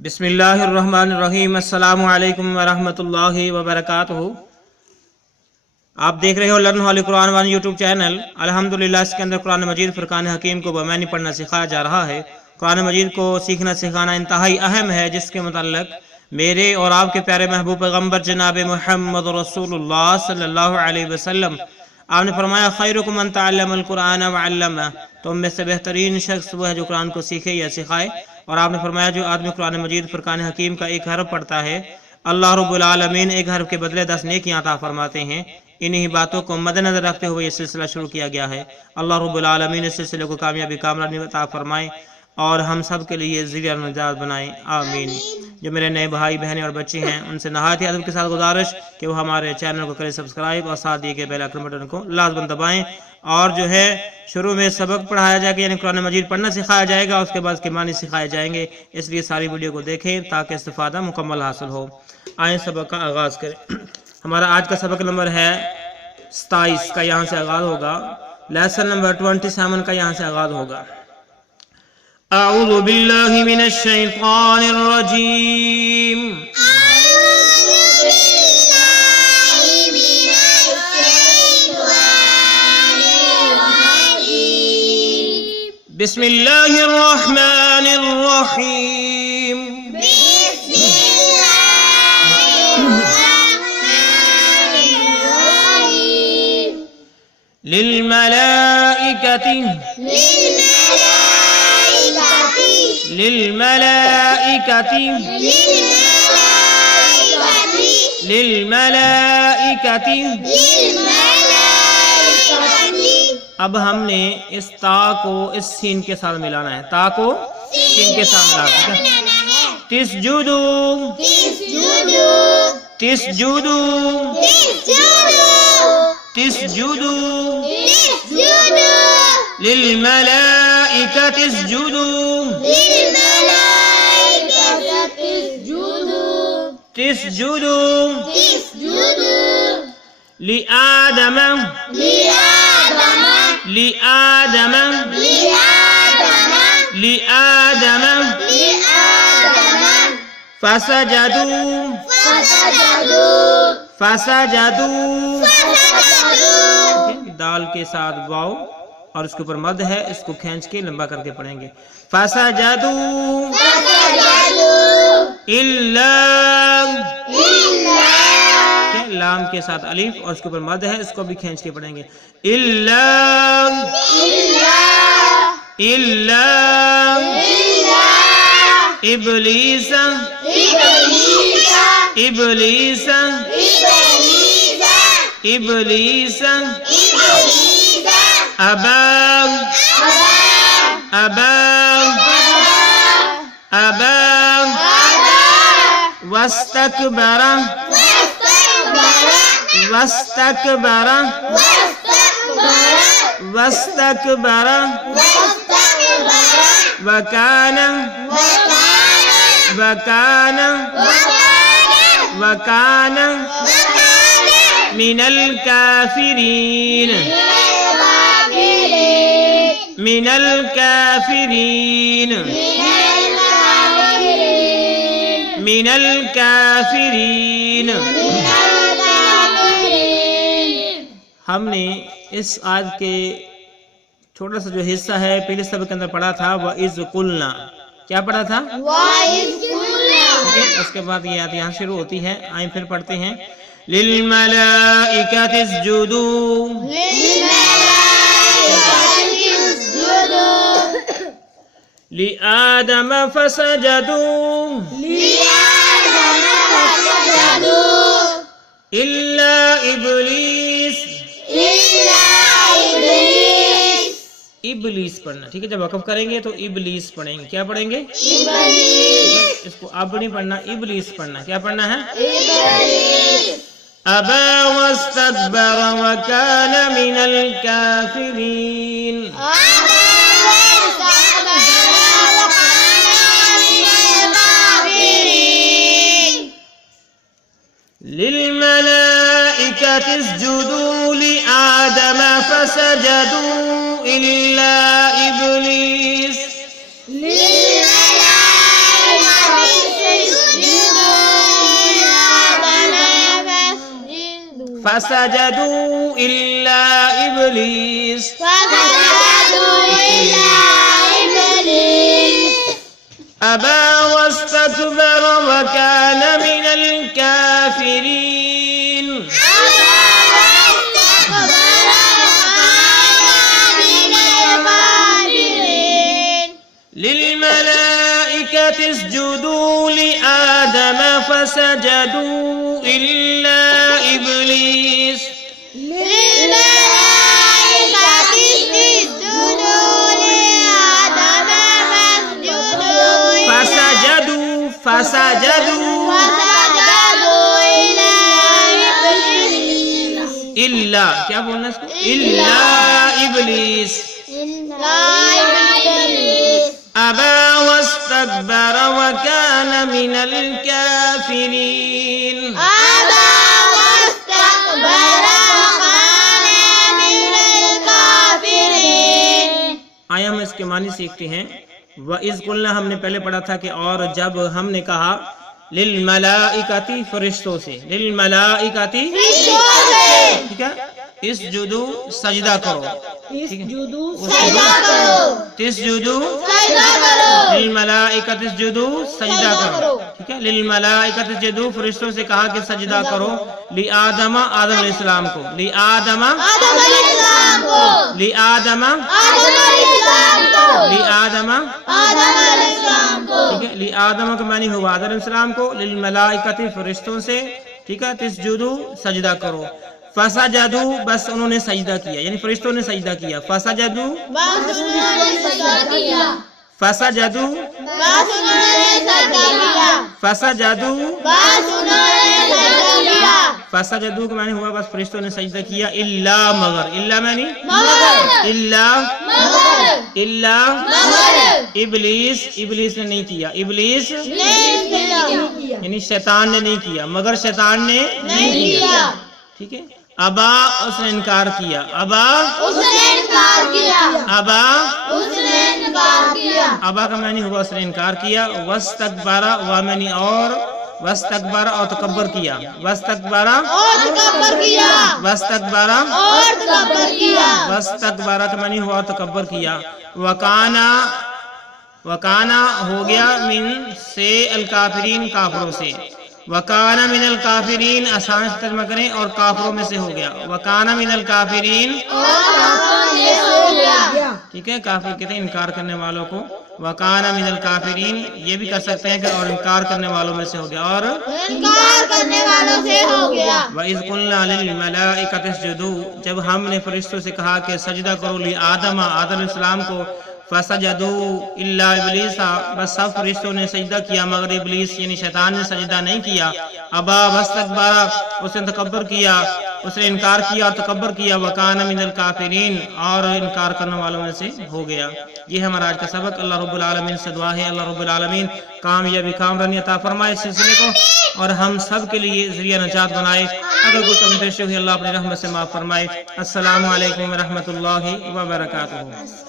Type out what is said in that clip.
बिस्मिल्लाहिर्रहमानिर्रहीम। अस्सलामु अलैकुम वरहमतुल्लाहि वबरकातुहू। आप देख रहे हो लर्न हॉली कुरान वान यूट्यूब चैनल। अल्हम्दुलिल्लाह इसके अंदर कुरान मजीद फुरकान हकीम को बमानी पढ़ना सिखाया जा रहा है। कुरान मजीद को सीखना सिखाना इंतहाई अहम है, जिसके मुताल्लिक मेरे और आपके प्यारे महबूब पैगम्बर जनाब मुहम्मद रसूलुल्लाह सल्लल्लाहु अलैहि वसल्लम आपने फरमाया खैरुकुम मन तअल्लमल कुरान व अल्लमा, तो उनमें से बेहतरीन शख्स वो है जो कुरान को सीखे या सिखाए। और आपने फरमाया जो आदमी कुरान मजीद फुरकान हकीम का एक हरफ पढ़ता है, अल्लाह रब्बुल आलमीन एक हरफ के बदले 10 नेकियां अता फरमाते हैं। इन्हीं बातों को मद्देनजर रखते हुए ये सिलसिला शुरू किया गया है। अल्लाह रब्बुल आलमीन इस सिलसिले को कामयाबी कामरानी अता फरमाए और हम सब के लिए ज़रिया निजात बनाए, आमीन। जो मेरे नए भाई बहनें और बच्चे हैं, उनसे नहायत ही अदब के साथ गुजारिश कि वो हमारे चैनल को करें सब्सक्राइब और साथ दिए गए बेल आइकन बटन को लाजमन दबाएं। और जो है शुरू में सबक पढ़ाया जाएगा, यानी कुरान मजीद पढ़ना सिखाया जाएगा, उसके बाद उसके मानी सिखाए जाएंगे। इसलिए सारी वीडियो को देखें ताकि इस्तिफादा मुकम्मल हासिल हो। आए सबक का आगाज़ करें। हमारा आज का सबक नंबर है 27 का, यहाँ से आगाज़ होगा। लेसन नंबर 27 का यहाँ से आगाज़ होगा। अऊज़ु बिल्लाहि मिनश शैतानिर रजीम। बिस्मिल्लाहिर रहमानिर रहीम। लिल मलाइकति लिलमलाइकति लिलमलाइकति। अब हमने इस ता को इस सीन के साथ मिलाना है। ता को सीन के साथ मिलाना है। तिस्जुदू तिस्जुदू तिस्जुदू लिलमलाइकति तिस्जुदू तिस्जुदू लिआदम लिआदम लिआदम फसजदू फसजदू। दाल के साथ वाव और उसके ऊपर मद है, इसको खींच के लंबा करके पढ़ेंगे। फसजदू इल्ला, लाम के साथ अलिफ और उसके ऊपर मद है, इसको भी खींच के पढ़ेंगे। इल्ला इल्ला इब्लीस इब्लीस इब्लीस अबा अबा अबा वस्तकबरा वस्तकबरा वस्तकबरा वकान वकान वकान मिनल काफिरीन मिनल काफिरीन मिनल काफिरीन। हमने इस आयत के छोटा सा जो हिस्सा है पहले सबक के अंदर पढ़ा था, वह इज़ कुलना। क्या पढ़ा था? उसके बाद ये आयत यहाँ शुरू होती है। आइए फिर पढ़ते हैं। लिल मलाइकति इसजुदू लिआदम फसजदू इल्ला इब्लीस इब्लीस पढ़ना, ठीक है। जब वक़फ़ करेंगे तो इब्लीस पढ़ेंगे। क्या पढ़ेंगे? इब्लीस। इसको अब नहीं पढ़ना, इब्लीस पढ़ना। क्या पढ़ना है? अबा वस्तकबर व कान मिनल काफिरीन। लिलमलाइकति इसजुदू लिआदम फसजदू इल्ला इब्लीस فسجدوا إلا إبليس أبى واستكبر وكان من الكافرين للملائكة اسجدوا لآدم فسجدوا إلا إبليس فسجدوا إلا کیا بولنا اس کو إلا إبليس أبى واستكبر وكان من الكافرين آیا ہم اس کے معنی سیکھتے ہیں وَإِذْ قُلْنَا ہم نے پہلے پڑھا تھا کہ اور جب ہم نے کہا لِلْمَلَائِكَةِ فرشتوں سے لِلْمَلَائِكَةِ ٹھیک ہے اسجدو سجدہ کرو تسجدو للملائکۃ اسجدو سجدہ کرو ٹھیک ہے للملائکۃ اسجدو فرشتوں سے کہا کہ سجدہ کرو لآدم آدم علیہ السلام کو لآدم ٹھیک ہے لآدم کا معنی ہوا آدم علیہ السلام کو للملائکۃ فرشتوں سے ٹھیک ہے تسجدو سجدہ کرو فسجدو بس انہوں نے سجدہ کیا یعنی فرشتوں نے سجدہ کیا فسجدو کا معنی ہوا بس فرشتوں نے سجدہ کیا الا مگر الا معنی الا ابلیس نے نہیں کیا ابلیس یعنی شیطان نے نہیں کیا مگر شیطان نے نہیں کیا ٹھیک ہے ابا اس نے انکار کیا ابا کا معنی ہوا اس نے انکار کیا واستکبر ومعنی اور واستکبر اور تکبر کیا واستکبر کا معنی ہوا تکبر کیا وکانا ہو گیا من سے الکافرین کافروں سے وکانا من الکافرین آسان سے ترجمہ کریں اور کافروں میں سے ہو گیا وکانا من الکافرین ٹھیک ہے کافر کہتے ہیں انکار کرنے والوں کو وکانا من الکافرین یہ بھی کر سکتے ہیں کہ اور انکار کرنے والوں میں سے ہو گیا اور وَإِذْ قُلْنَا لِلْمَلَائِكَةِ اسْجُدُوا جب ہم نے فرشتوں سے کہا کہ سجدہ کرو لآدم آدم علیہ السلام کو فسجدوا الا ابلیس بس سب فرشتوں نے سجدہ کیا مگر ابلیس یعنی شیطان نے سجدہ نہیں کیا ابا واستکبر اس نے تکبر کیا اس نے انکار کیا اور تکبر کیا وکان من الکافرین اور انکار کرنے والوں میں سے ہو گیا یہ ہمارا آج کا سبق اللہ رب العالمین سے دعا ہے اللہ رب العالمین کامیابی کامرانی عطا فرمائے اس سلسلے کو اور ہم سب کے لیے ذریعہ نجات بنائے اگر کوئی کمی پیش ہوئی اللہ اپنی رحمت سے معاف فرمائے السلام علیکم ورحمۃ اللہ وبرکاتہ